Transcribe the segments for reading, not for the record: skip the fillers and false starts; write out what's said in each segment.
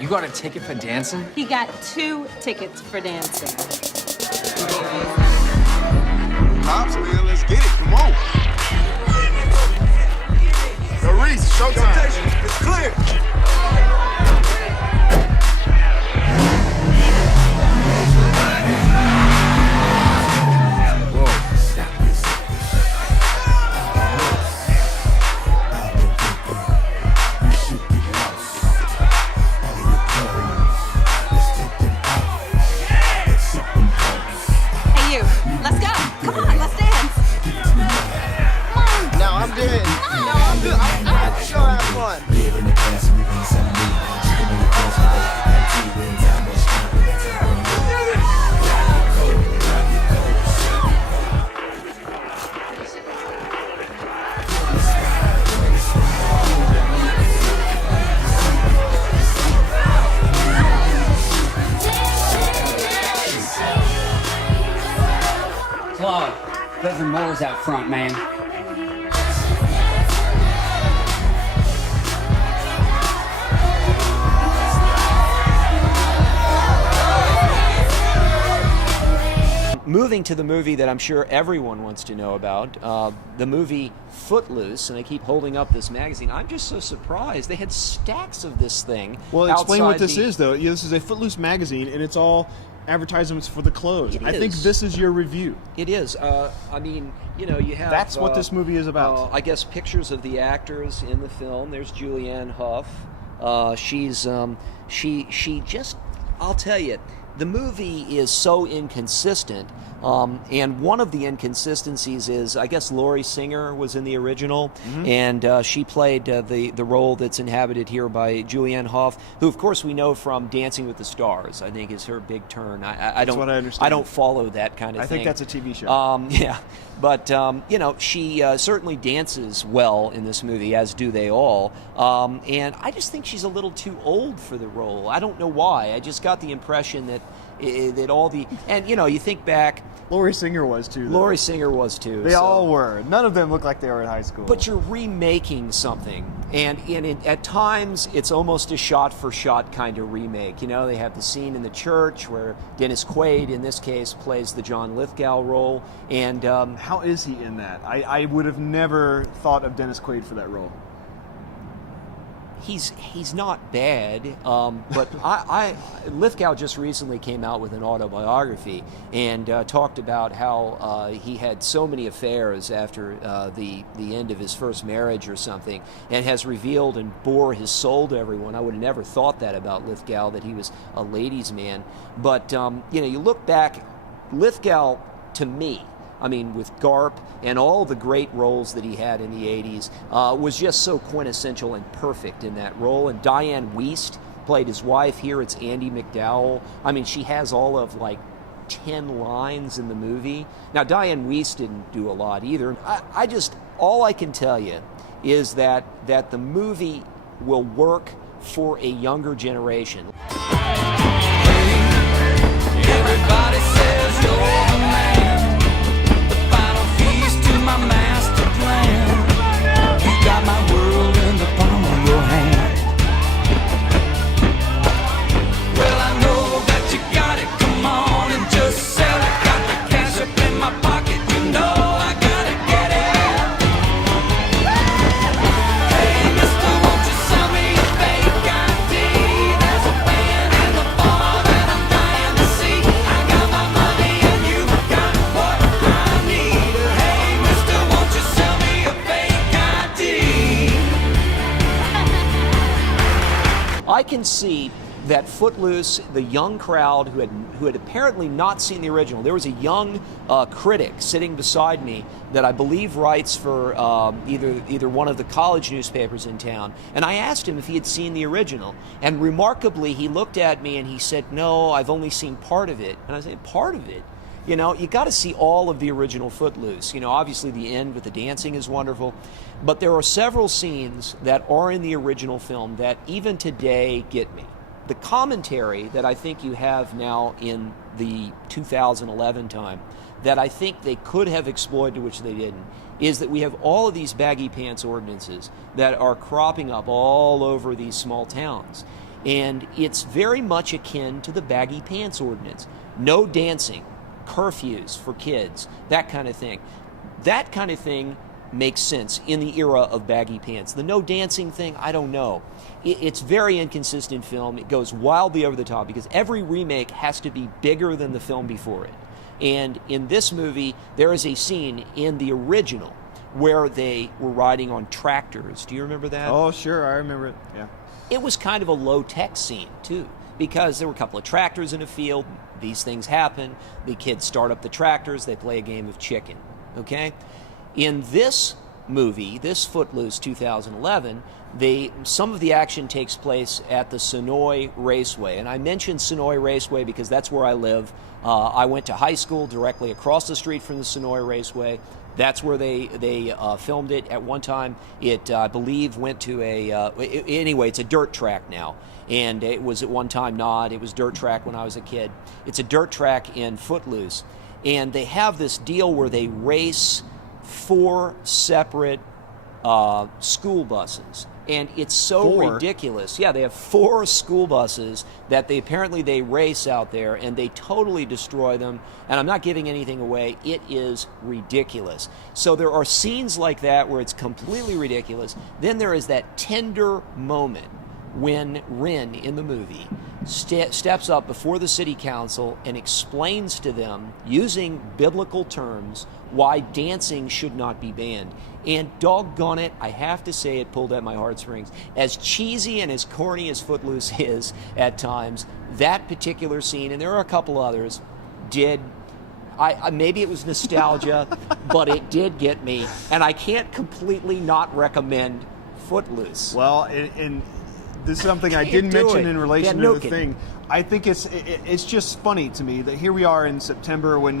You got a ticket for dancing? He got 2 tickets for dancing. Pops, man, let's get it. Come on. Yo, Reese, showtime. It's clear. Hey, you. Let's go. Come on, let's dance. No, I'm good. No, I'm good. I'm sure have fun. Claude, those are mowers out front, man. Moving to the movie that I'm sure everyone wants to know about, the movie Footloose, and I keep holding up this magazine. I'm just so surprised. They had stacks of this thing. Well, explain what this outside is, though. Yeah, this is a Footloose magazine, and it's all advertisements for the clothes. I think this is your review. It is. I mean, you know, you have... That's what this movie is about. I guess pictures of the actors in the film. There's Julianne Hough. She just... I'll tell you, the movie is so inconsistent, and one of the inconsistencies is, I guess Laurie Singer was in the original, and she played the role that's inhabited here by Julianne Hough, who of course we know from Dancing with the Stars. I think is her big turn. I don't. what I understand. I don't follow that kind of I thing. think that's a TV show. Yeah, but you know, she certainly dances well in this movie, as do they all. And I just think she's a little too old for the role. I don't know why. I just got the impression that all the, and you know, you think back. Laurie Singer was too. Though. Laurie Singer was too. They all were. None of them looked like they were in high school. But you're remaking something, and at times it's almost a shot-for-shot kind of remake. You know, they have the scene in the church where Dennis Quaid, in this case, plays the John Lithgow role, and how is he in that? I would have never thought of Dennis Quaid for that role. He's not bad, but Lithgow just recently came out with an autobiography and talked about how he had so many affairs after the end of his first marriage or something, and has revealed and bore his soul to everyone. I would have never thought that about Lithgow, that he was a ladies' man. But you know, you look back, Lithgow, to me, I mean, with Garp and all the great roles that he had in the 80s, was just so quintessential and perfect in that role. And Diane Wiest played his wife. Here it's Andie MacDowell. I mean, she has all of like 10 lines in the movie. Now, Diane Wiest didn't do a lot either. I just, all I can tell you is that the movie will work for a younger generation. Everybody says you're the man. My master plan. You got my world in the palm of your hand. Well, I know that you got it. Come on and just sell it. Got the cash up in my pocket. You know I gotta get it. Hey, mister, won't you sell me a fake ID? There's a band in the bar that I'm dying to see. I got my money and you got what I need. Hey, won't you sell me a fake ID? I can see that Footloose, the young crowd who had apparently not seen the original. There was a young critic sitting beside me that I believe writes for either one of the college newspapers in town, and I asked him if he had seen the original, and remarkably he looked at me and he said, "No, I've only seen part of it." And I said, "Part of it? You know, you got to see all of the original Footloose. You know, obviously the end with the dancing is wonderful, but there are several scenes that are in the original film that even today get me. The commentary that I think you have now in the 2011 time that I think they could have exploited, which they didn't, is that we have all of these baggy pants ordinances that are cropping up all over these small towns. And it's very much akin to the baggy pants ordinance. No dancing, curfews for kids, that kind of thing. That kind of thing makes sense in the era of baggy pants. The no dancing thing, I don't know. It's very inconsistent film. It goes wildly over the top because every remake has to be bigger than the film before it. And in this movie, there is a scene in the original where they were riding on tractors. Do you remember that? Oh, sure, I remember it. Yeah. It was kind of a low-tech scene, too, because there were a couple of tractors in a field. These things happen. The kids start up the tractors. They play a game of chicken, okay? In this movie, this Footloose 2011, some of the action takes place at the Sonoy Raceway. And I mentioned Sonoy Raceway because that's where I live. I went to high school directly across the street from the Sonoy Raceway. That's where they filmed it at one time. It, I believe, went to anyway, it's a dirt track now. And it was at one time not. It was dirt track when I was a kid. It's a dirt track in Footloose. And they have this deal where they race 4 separate school buses. And it's so ridiculous. Yeah, they have 4 school buses that they apparently race out there, and they totally destroy them. And I'm not giving anything away. It is ridiculous. So there are scenes like that where it's completely ridiculous. Then there is that tender moment when Rin in the movie steps up before the city council and explains to them, using biblical terms, why dancing should not be banned. And doggone it, I have to say it pulled at my heartstrings. As cheesy and as corny as Footloose is at times, that particular scene, and there are a couple others, maybe it was nostalgia, but it did get me. And I can't completely not recommend Footloose. Well, and this is something I didn't mention in relation to the thing. I think it's just funny to me that here we are in September when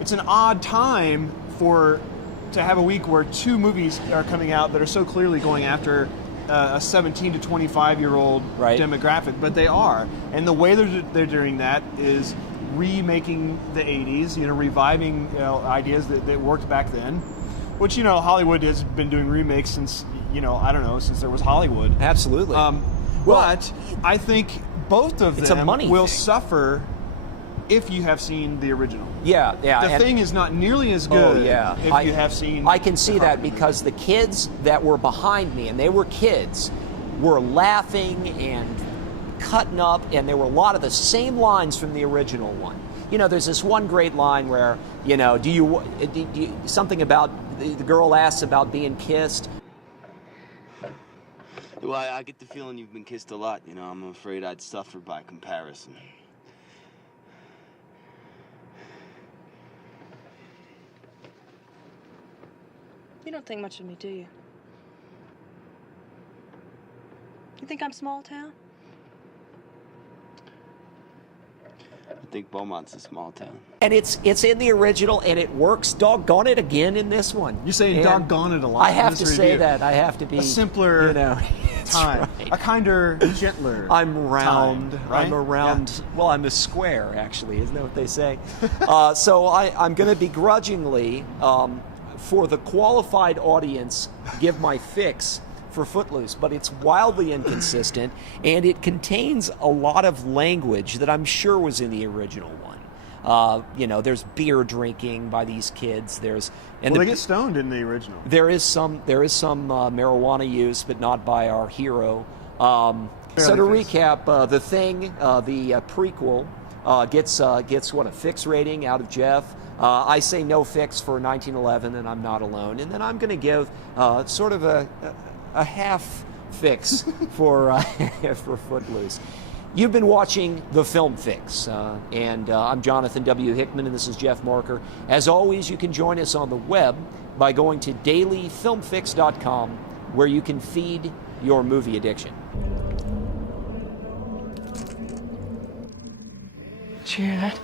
it's an odd time to have a week where 2 movies are coming out that are so clearly going after a 17 to 25-year-old demographic, but they are. And the way they're doing that is remaking the 80s, reviving ideas that worked back then, which, Hollywood has been doing remakes since, I don't know, since there was Hollywood. Absolutely. But I think both of them will thing. Suffer if you have seen the original. Yeah. The thing is not nearly as good if you have seen I can see that because the kids that were behind me, and they were kids, were laughing and cutting up, and there were a lot of the same lines from the original one. There's this one great line where, do you something about the girl asks about being kissed. Well, I get the feeling you've been kissed a lot. I'm afraid I'd suffer by comparison. You don't think much of me, do you? You think I'm small town? I think Beaumont's a small town. And it's in the original, and it works doggone it again in this one. You're saying doggone it a lot. I have to say that. I have to be a simpler time, right. a kinder, gentler. I'm round. Time, right? I'm a round. Yeah. Well, I'm a square, actually. Isn't that what they say? So I'm going to begrudgingly, for the qualified audience, give my fix for Footloose, but it's wildly inconsistent, and it contains a lot of language that I'm sure was in the original one. There's beer drinking by these kids. They get stoned in the original. There is some marijuana use, but not by our hero. So to recap, The Thing, the prequel, gets what, a fix rating out of Jeff. I say no fix for 1911, and I'm not alone. And then I'm going to give sort of a half fix for Footloose. You've been watching The Film Fix, and I'm Jonathan W. Hickman, and this is Jeff Marker. As always, you can join us on the web by going to dailyfilmfix.com, where you can feed your movie addiction. Did you hear that?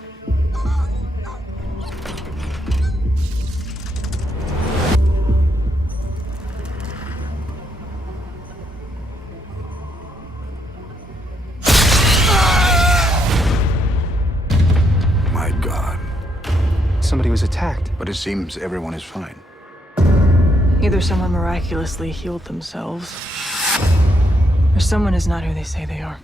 My God. Somebody was attacked. But it seems everyone is fine. Either someone miraculously healed themselves, Or someone is not who they say they are.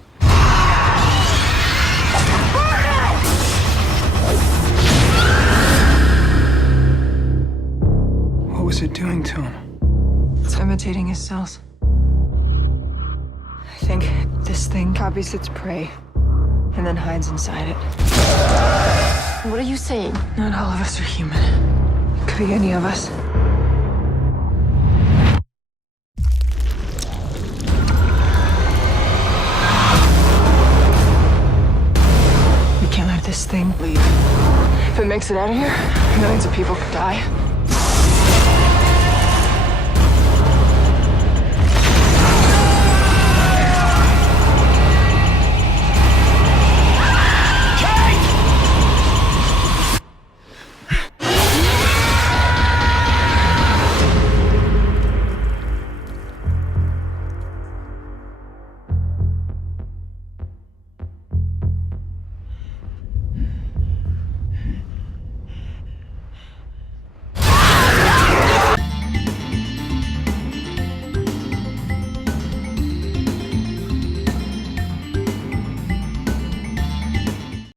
What was it doing to him? It's imitating his cells. I think this thing copies its prey and then hides inside it. What are you saying? Not all of us are human. It could be any of us. We can't let this thing leave. If it makes it out of here, millions of people could die.